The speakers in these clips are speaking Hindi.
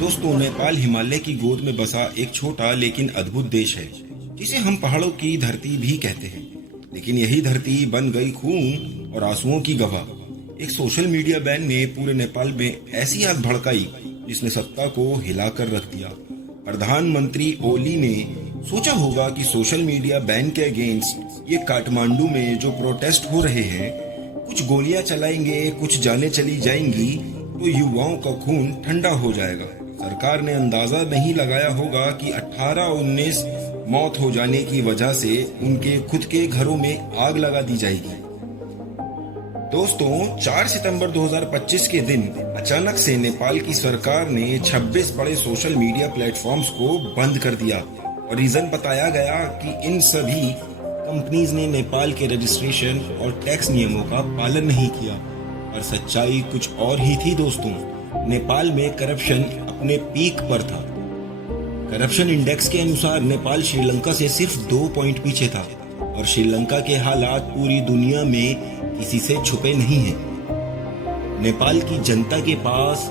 दोस्तों, नेपाल हिमालय की गोद में बसा एक छोटा लेकिन अद्भुत देश है जिसे हम पहाड़ों की धरती भी कहते हैं। लेकिन यही धरती बन गई खून और आंसुओं की गवाह। एक सोशल मीडिया बैन ने पूरे नेपाल में ऐसी आग भड़काई जिसने सत्ता को हिलाकर रख दिया। प्रधानमंत्री ओली ने सोचा होगा कि सोशल मीडिया बैन के अगेंस्ट ये काठमांडू में जो प्रोटेस्ट हो रहे हैं, कुछ गोलियां चलाएंगे, कुछ जानें चली जाएंगी तो युवाओं का खून ठंडा हो जाएगा। सरकार ने अंदाजा नहीं लगाया होगा कि 18-19 मौत हो जाने की वजह से उनके खुद के घरों में आग लगा दी जाएगी। दोस्तों, 4 सितंबर 2025 के दिन अचानक से नेपाल की सरकार ने 26 बड़े सोशल मीडिया प्लेटफॉर्म्स को बंद कर दिया और रीजन बताया गया कि इन सभी कंपनीज ने नेपाल के रजिस्ट्रेशन और टैक्स नियमों का पालन नहीं किया। और सच्चाई कुछ और ही थी दोस्तों। नेपाल में करप्शन अपने पीक पर था। करप्शन इंडेक्स के अनुसार नेपाल श्रीलंका से सिर्फ 2 पॉइंट पीछे था और श्रीलंका के हालात पूरी दुनिया में किसी से छुपे नहीं हैं। नेपाल की जनता के पास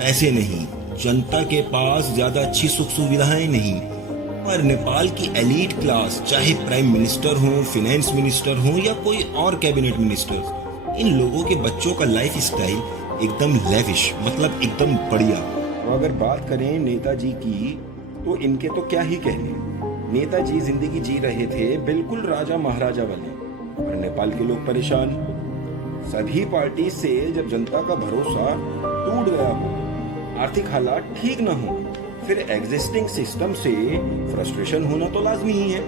पैसे नहीं, जनता के पास ज्यादा अच्छी सुख सुविधाएं नहीं, पर नेपाल की एलीट क्लास, चाहे प्राइम मिनिस्टर हो, फाइनेंस मिनिस्टर हो या कोई और कैबिनेट मिनिस्टर, इन लोगों के बच्चों का लाइफ स्टाइल एकदम लेविश, मतलब एकदम बढ़िया। और अगर बात करें नेताजी की, तो इनके तो क्या ही कहने। नेताजी जिंदगी जी रहे थे बिल्कुल राजा महाराजा वाली, और नेपाल के लोग परेशान। सभी पार्टी से जब जनता का भरोसा टूट गया हो, आर्थिक हालात ठीक न हो, फिर एग्जिस्टिंग सिस्टम से फ्रस्ट्रेशन होना तो लाजमी ही है।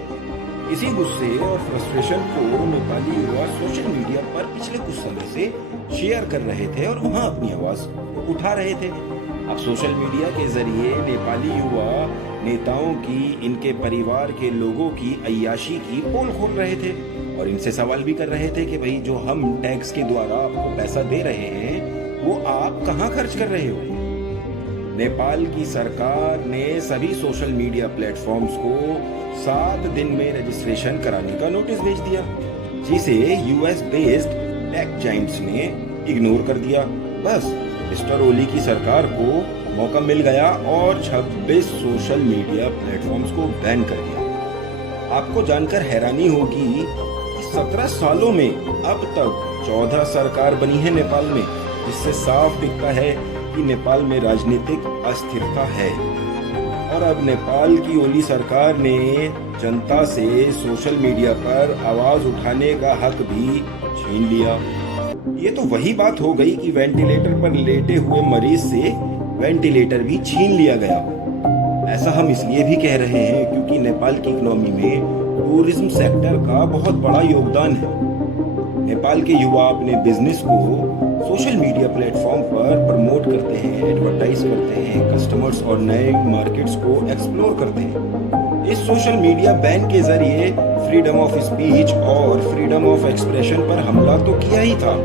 इसी गुस्से और फ्रस्ट्रेशन को नेपाली युवा सोशल मीडिया पर पिछले कुछ समय से शेयर कर रहे थे और वहां अपनी आवाज उठा रहे थे। अब सोशल मीडिया के जरिए नेपाली युवा नेताओं की, इनके परिवार के लोगों की अय्याशी की पोल खोल रहे थे और इनसे सवाल भी कर रहे थे कि भाई, जो हम टैक्स के द्वारा आपको पैसा दे रहे हैं वो आप कहाँ खर्च कर रहे हो। नेपाल की सरकार ने सभी सोशल मीडिया प्लेटफॉर्म्स को 7 दिन में रजिस्ट्रेशन कराने का नोटिस भेज दिया, जिसे यूएस बेस्ड टेक जायंट्स ने इग्नोर कर दिया। बस मिस्टर ओली की सरकार को मौका मिल गया और 26 सोशल मीडिया प्लेटफॉर्म्स को बैन कर दिया। आपको जानकर हैरानी होगी कि 17 सालों में अब तक 14 सरकार बनी है नेपाल में, जिससे साफ दिखता है कि नेपाल में राजनीतिक अस्थिरता है। और अब नेपाल की ओली सरकार ने जनता से सोशल मीडिया पर आवाज उठाने का हक भी छीन लिया। ये तो वही बात हो गई कि वेंटिलेटर पर लेटे हुए मरीज से वेंटिलेटर भी छीन लिया गया। ऐसा हम इसलिए भी कह रहे हैं क्योंकि नेपाल की इकोनॉमी में टूरिज्म सेक्टर का बहुत बड़ा योगदान है। नेपाल के युवा अपने बिजनेस को सोशल मीडिया प्लेटफॉर्म पर प्रमोट करते हैं, एडवर्टाइज करते हैं, कस्टमर्स और नए मार्केट्स को एक्सप्लोर करते हैं। इस सोशल मीडिया बैन के जरिए फ्रीडम ऑफ स्पीच और फ्रीडम ऑफ एक्सप्रेशन पर हमला तो किया ही था,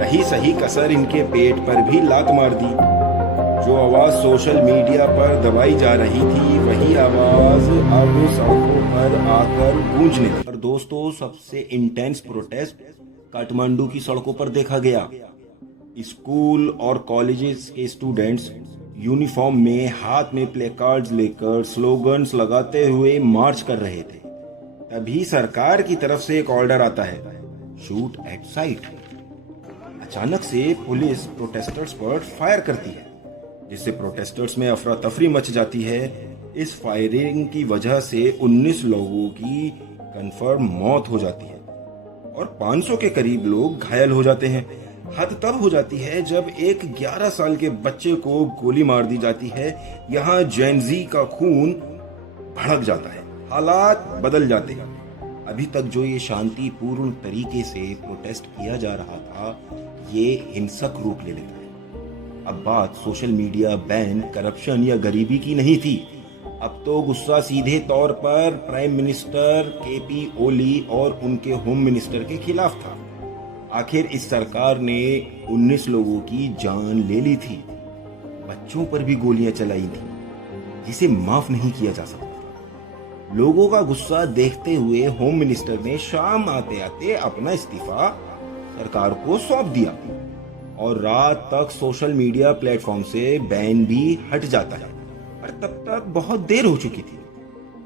रही सही कसर इनके पेट पर भी लात मार दी। जो आवाज सोशल मीडिया पर दबाई जा रही थी, वही आवाज अब सड़कों पर आकर गूंजने लगी। और दोस्तों, सबसे इंटेंस प्रोटेस्ट काठमांडू की सड़कों पर देखा गया। स्कूल और कॉलेजेस के स्टूडेंट्स यूनिफॉर्म में, हाथ में प्ले कार्ड्स लेकर स्लोगन्स लगाते हुए मार्च कर रहे थे। तभी सरकार की तरफ से एक ऑर्डर आता है, शूट एट साइट। अचानक से पुलिस प्रोटेस्टर्स पर फायर करती है, जिससे प्रोटेस्टर्स में अफरा तफरी मच जाती है। इस फायरिंग की वजह से 19 लोगों की कंफर्म मौत हो जाती है और 500 के करीब लोग घायल हो जाते हैं। हद तब हो जाती है जब एक 11 साल के बच्चे को गोली मार दी जाती है। यहाँ जेनजी का खून भड़क जाता है, हालात बदल जाते हैं। अभी तक जो ये शांतिपूर्ण तरीके से प्रोटेस्ट किया जा रहा था, ये हिंसक रूप ले लेता है। अब बात सोशल मीडिया बैन, करप्शन या गरीबी की नहीं थी। अब तो गुस्सा सीधे तौर पर प्राइम मिनिस्टर केपी ओली और उनके होम मिनिस्टर के खिलाफ था। आखिर इस सरकार ने 19 लोगों की जान ले ली थी, बच्चों पर भी गोलियां चलाई थी, जिसे माफ नहीं किया जा सकता। लोगों का गुस्सा देखते हुए होम मिनिस्टर ने शाम आते आते अपना इस्तीफा सरकार को सौंप दिया और रात तक सोशल मीडिया प्लेटफॉर्म से बैन भी हट जाता है। पर तब तक बहुत देर हो चुकी थी।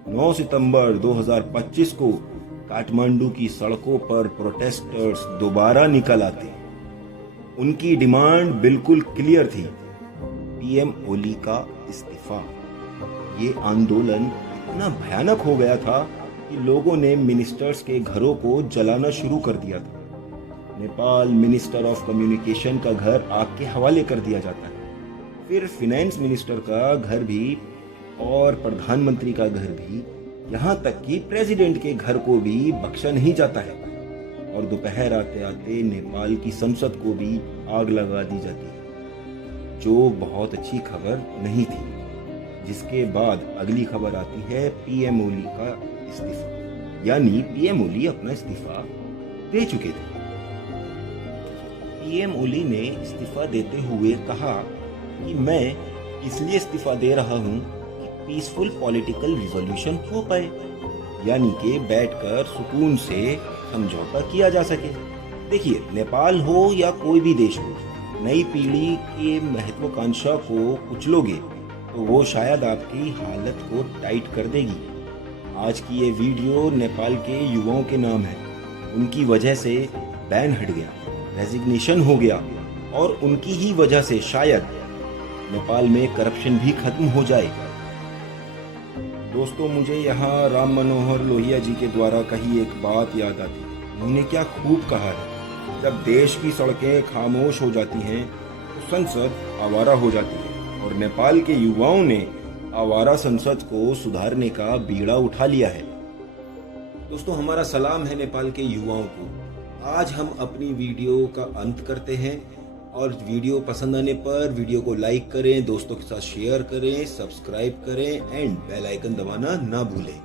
9 सितंबर 2025 को काठमांडू की सड़कों पर प्रोटेस्टर्स दोबारा निकल आते। उनकी डिमांड बिल्कुल क्लियर थी, पीएम ओली का इस्तीफा। ये आंदोलन इतना भयानक हो गया था कि लोगों ने मिनिस्टर्स के घरों को जलाना शुरू कर दिया था। नेपाल मिनिस्टर ऑफ कम्युनिकेशन का घर आग के हवाले कर दिया जाता है। फिर फिनेंस मिनिस्टर का घर भी और प्रधानमंत्री का घर भी, यहाँ तक कि प्रेसिडेंट के घर को भी बख्शा नहीं जाता है। और दोपहर आते आते नेपाल की संसद को भी आग लगा दी जाती है, जो बहुत अच्छी खबर नहीं थी। जिसके बाद अगली खबर आती है पीएम ओली का इस्तीफा, यानी पीएम ओली अपना इस्तीफा दे चुके थे। पीएम ओली ने इस्तीफा देते हुए कहा कि मैं इसलिए इस्तीफा दे रहा हूं कि पीसफुल पॉलिटिकल रिजोल्यूशन हो पाए, यानी कि बैठकर सुकून से समझौता किया जा सके। देखिए, नेपाल हो या कोई भी देश हो, नई पीढ़ी के महत्वाकांक्षा को कुचलोगे तो वो शायद आपकी हालत को टाइट कर देगी। आज की ये वीडियो नेपाल के युवाओं के नाम है। उनकी वजह से बैन हट गया, रेजिग्नेशन हो गया और उनकी ही वजह से शायद नेपाल में करप्शन भी खत्म हो जाए। दोस्तों, मुझे यहाँ राम मनोहर लोहिया जी के द्वारा कही एक बात याद आती है। उन्होंने क्या खूब कहा है, जब देश की सड़कें खामोश हो जाती हैं तो संसद आवारा हो जाती है। और नेपाल के युवाओं ने आवारा संसद को सुधारने का बीड़ा उठा लिया है। दोस्तों, हमारा सलाम है नेपाल के युवाओं को। आज हम अपनी वीडियो का अंत करते हैं और वीडियो पसंद आने पर वीडियो को लाइक करें, दोस्तों के साथ शेयर करें, सब्सक्राइब करें एंड बेल आइकन दबाना ना भूलें।